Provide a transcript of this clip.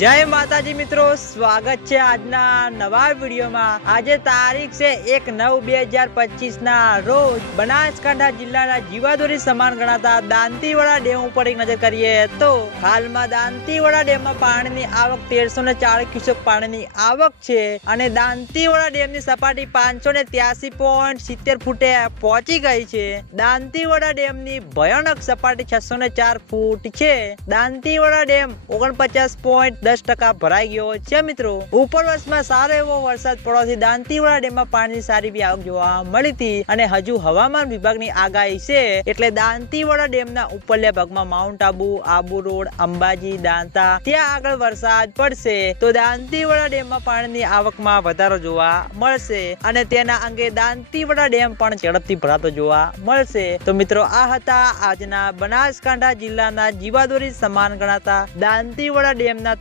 જય માતાજી મિત્રો, સ્વાગત છે આજના નવા વિડીયોમાં. આજે તારીખ છે એક નવ બે હજાર પચીસ ના રોજ બનાસકાંઠા જિલ્લાના જીવાદોરી સમાન ગણાતા દાંતીવાડા ડેમ ઉપર એક નજર કરીએ તો હાલમાં દાંતીવાડા ડેમમાં પાણીની આવક તેરસો ને ચાર ક્યુસેક પાણીની આવક છે અને દાંતીવાડા ડેમની સપાટી પાંચસો ને ત્યાસી પોઈન્ટ સિત્તેર ફૂટે પહોંચી ગઈ છે. દાંતીવાડા ડેમની ભયાનક સપાટી છસો ને ચાર ફૂટ છે. દાંતીવાડા ડેમ ઓગણપચાસ પોઈન્ટ દસ ટકા ભરાઈ ગયો છે મિત્રો ઉપરવાસમાં સારો એવો વરસાદ પડવાથી દાંતીવાડા ડેમમાં પાણીની સારી બી આવક જોવા મળી હતી અને હજુ હવામાન વિભાગની આગાહી છે એટલે દાંતીવાડા ડેમના ઉપરલ્યા ભાગમાં માઉન્ટ આબુ આબુ રોડ, અંબાજી, દાંતા, ત્યાં આગળ વરસાદ પડશે. તો દાંતીવાડા ડેમમાં પાણીની આવકમાં વધારો જોવા મળશે અને તેના અંગે દાંતીવાડા ડેમ પણ ઝડપથી ભરાતો જોવા મળશે. તો મિત્રો, આ હતા આજના બનાસકાંઠા જિલ્લાના જીવાદોરી સમાન ગણાતા દાંતીવાડા ડેમના